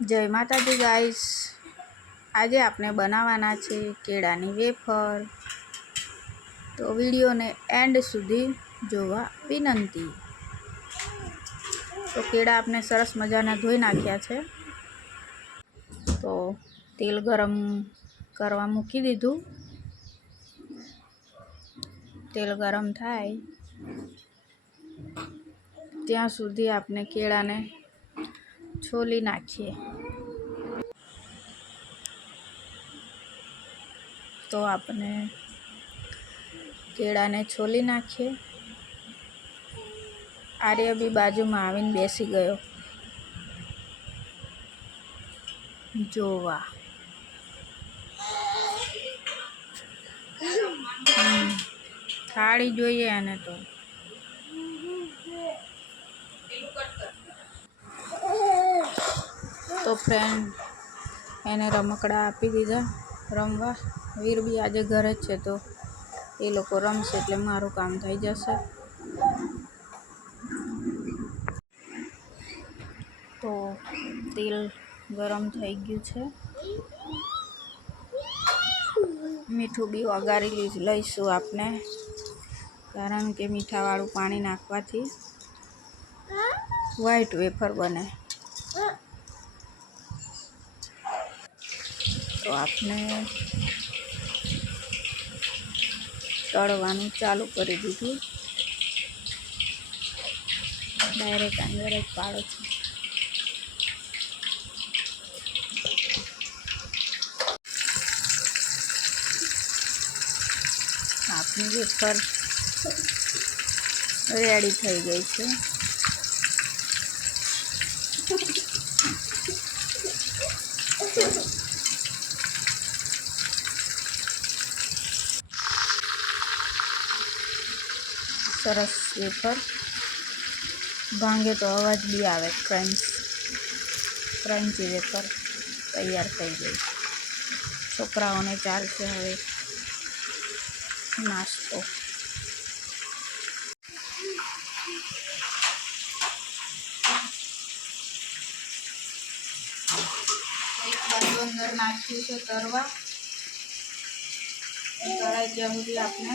જય માતાજી ગાઈસ આજે આપણે બનાવવાના છે કેળાની વેફર. તો વિડીયોને એન્ડ સુધી જોવા વિનંતી. તો કેળા આપણે સરસ મજાના ધોઈ નાખ્યા છે. તો તેલ ગરમ કરવા મૂકી દીધું. તેલ ગરમ થાય. ત્યાં સુધી આપણે કેળાને છોલી નાખીએ. તો આપણે કેળાને છોલી નાખીએ. આર્ય બી બાજુમાં આવીને બેસી ગયો. જોવા. થાળી જોઈએ એને તો. તો ફ્રેન્ડ એને રમકડા આપી દીધા. રમવા. વીર બી આજે ઘરે જ છે તો એ લોકો રમશે એટલે મારું કામ થઈ જશે. તો તેલ ગરમ થઈ ગયું છે. મીઠું બી વઘારી લઈશું આપણે કારણ કે મીઠાવાળું પાણી નાખવાથી વ્હાઈટ વેફર બને. તો આપણે તળવાનું ચાલુ કરી દીધું. ડાયરેક્ટ અંદર જ પાડો છું. આપણી ફર રેડી થઈ ગઈ છે. સરસ વેફર ભાંગે તો અવાજ બી આવે ક્રંચ ક્રંચી વેફર તૈયાર થઈ ગઈ. છોકરાઓને ચાલશે હવે નાસ્તો. અંદર નાખ્યું છે તરવા. તળાઈ જ્યાં સુધી આપણે.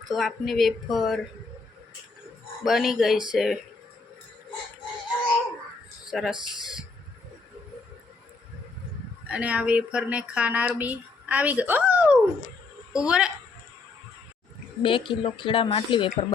તો આપની વેફર બની ગઈ છે. સરસ. અને આ વેફરને ખાનાર બી આવી ગયો ઓ બે કિલો કેળામાં આટલી વેફર.